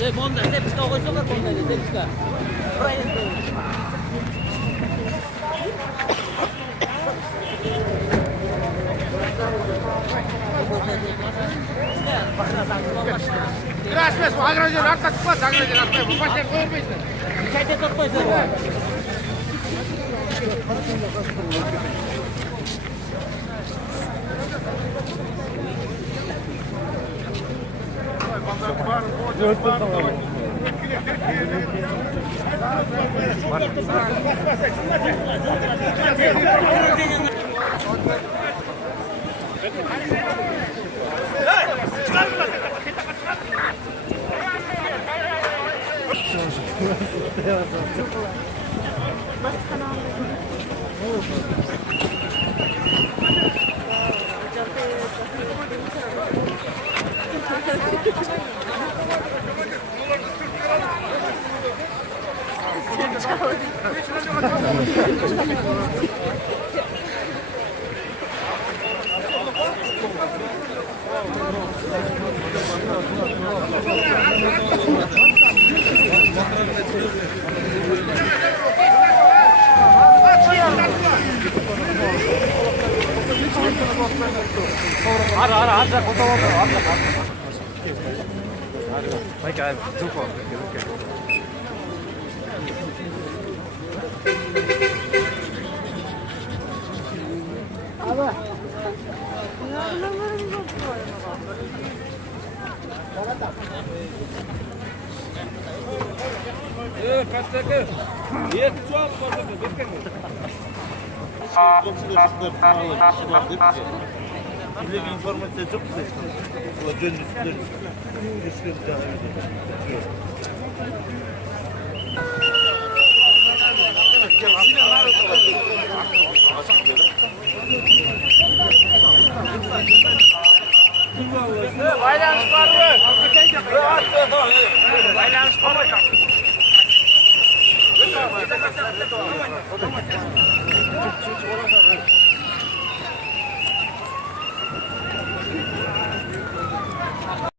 Monda, Zepska, koysolar Monda'yı, Zepska. Biraz bu agrajın artık tutmaz agrajın artık bu başa koymayız. Çayda tutmayız. Böyle bir informasyon çok güzel. Gönül üstünde. Baylanış var mı? Baylanış var mı?